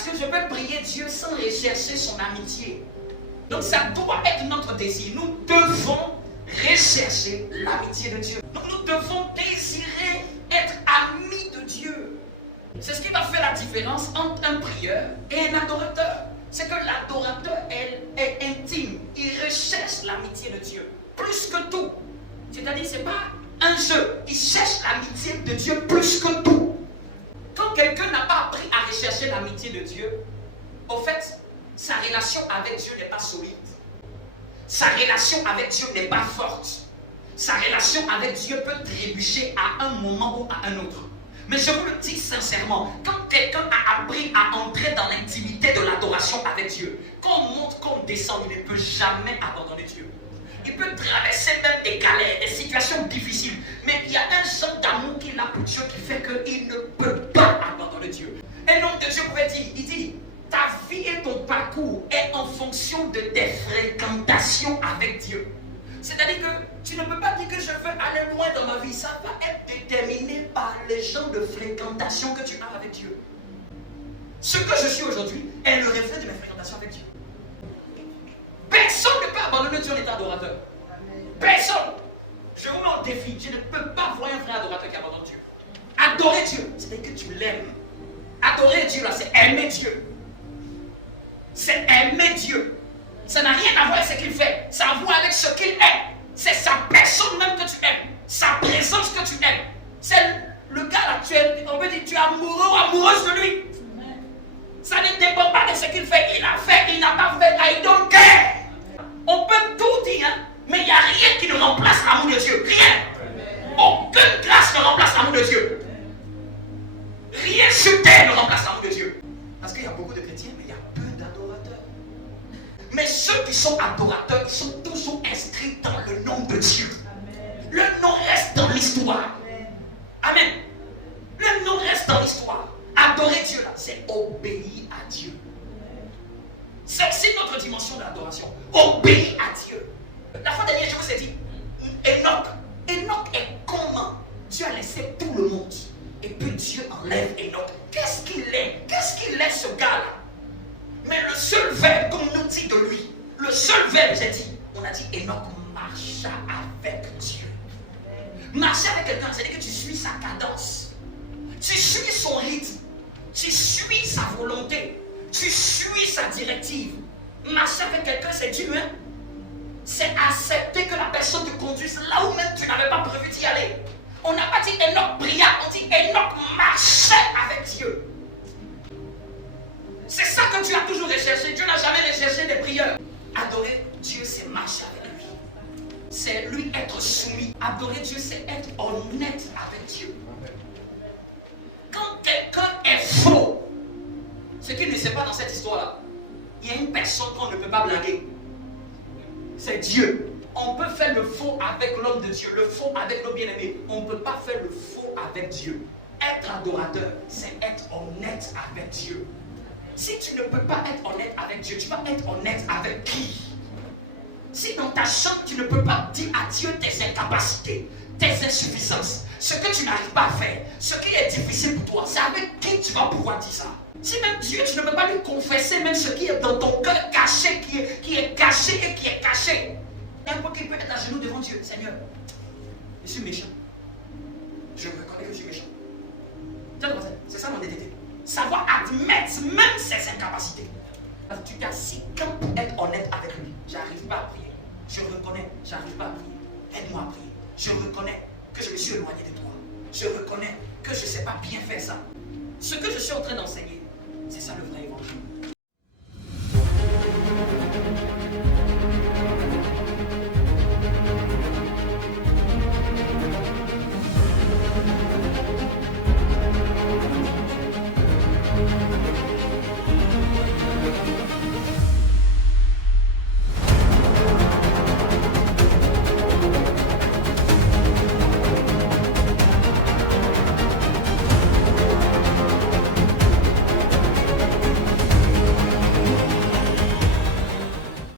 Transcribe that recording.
Parce que je peux prier Dieu sans rechercher son amitié. Donc ça doit être notre désir. Nous devons rechercher l'amitié de Dieu. Donc nous devons désirer être amis de Dieu. C'est ce qui va faire la différence entre un prieur et un adorateur. C'est que l'adorateur, elle, est intime. Il recherche l'amitié de Dieu. Plus que tout. C'est-à-dire, ce n'est pas un jeu. Il cherche l'amitié de Dieu plus que tout. Quand quelqu'un n'a pas appris à rechercher l'amitié de Dieu, au fait, sa relation avec Dieu n'est pas solide. Sa relation avec Dieu n'est pas forte. Sa relation avec Dieu peut trébucher à un moment ou à un autre. Mais je vous le dis sincèrement, quand quelqu'un a appris à entrer dans l'intimité de l'adoration avec Dieu, qu'on monte, qu'on descend, il ne peut jamais abandonner Dieu. Il peut traverser même des galères, des situations difficiles. Mais il y a un genre d'amour qu'il a pour Dieu qui fait qu'il ne peut pas abandonner Dieu. Un homme de Dieu pouvait dire, il dit, ta vie et ton parcours est en fonction de tes fréquentations avec Dieu. C'est-à-dire que tu ne peux pas dire que je veux aller loin dans ma vie. Ça va être déterminé par les gens de fréquentation que tu as avec Dieu. Ce que je suis aujourd'hui est le reflet de mes fréquentations avec Dieu. Personne ne peut abandonner Dieu en état adorateur. Personne. Je vous mets en défi. Je ne peux pas voir un vrai adorateur qui abandonne Dieu. Adorer Dieu, c'est-à-dire que tu l'aimes. Adorer Dieu, là, c'est aimer Dieu. C'est aimer Dieu. Ça n'a rien à voir avec ce qu'il fait. Ça a à voir avec ce qu'il est. C'est sa personne même que tu aimes. Sa présence que tu aimes. C'est le gars actuel. On peut dire tu es amoureux ou amoureuse de lui. Ça ne dépend pas de ce qu'il fait. Il a fait, il n'a pas fait. I don't care. On peut tout dire, mais il n'y a rien qui ne remplace l'amour de Dieu. Rien. Aucune grâce ne remplace l'amour de Dieu. Rien sur terre ne remplace l'amour de Dieu. Parce qu'il y a beaucoup de chrétiens, mais il y a peu d'adorateurs. Mais ceux qui sont adorateurs, ils sont toujours inscrits dans le nom de Dieu. Le nom reste dans l'histoire. Amen. Le nom reste dans l'histoire. Adorer Dieu, là, c'est obéir à Dieu. C'est aussi notre dimension d'adoration. Obéir à Dieu. La fois dernière, je vous ai dit, Enoch est comment Dieu a laissé tout le monde. Et puis Dieu enlève Enoch. Qu'est-ce qu'il est? Qu'est-ce qu'il est ce gars-là? Mais le seul verbe qu'on nous dit de lui, le seul verbe, j'ai dit, on a dit Enoch marcha avec Dieu. Marcher avec quelqu'un, c'est-à-dire que tu suis sa cadence. Tu suis son rythme. Tu suis sa volonté. Tu suis sa directive. Marcher avec quelqu'un, c'est dur, hein? C'est accepter que la personne te conduise là où même tu n'avais pas prévu d'y aller. On n'a pas dit Enoch pria, on dit Enoch marchait avec Dieu. C'est ça que Dieu a toujours recherché. Dieu n'a jamais recherché des prieurs. Adorer Dieu, c'est marcher avec lui. C'est lui être soumis. Adorer Dieu, c'est être honnête avec Dieu. Quand quelqu'un est faux, ce qu'il ne sait pas dans cette histoire-là, il y a une personne qu'on ne peut pas blaguer. C'est Dieu. On peut faire le faux avec l'homme de Dieu, le faux avec nos bien-aimés. On ne peut pas faire le faux avec Dieu. Être adorateur, c'est être honnête avec Dieu. Si tu ne peux pas être honnête avec Dieu, tu vas être honnête avec qui? Si dans ta chambre, tu ne peux pas dire à Dieu tes incapacités, tes insuffisances, ce que tu n'arrives pas à faire, ce qui est difficile pour toi, c'est avec qui tu vas pouvoir dire ça? Si même Dieu, tu ne peux pas lui confesser même ce qui est dans ton cœur caché, qui est caché et qui est caché. N'importe qui peut être à genoux devant Dieu. Seigneur, je suis méchant. Je reconnais que je suis méchant. C'est ça mon DTT. Savoir admettre même ses incapacités. Parce que tu t'es assis quand pour être honnête avec lui. J'arrive pas à prier. Je reconnais, j'arrive pas à prier. Aide-moi à prier. Je reconnais que je me suis éloigné de toi. Je reconnais que je ne sais pas bien faire ça. Ce que je suis en train d'enseigner, c'est ça le vrai évangile.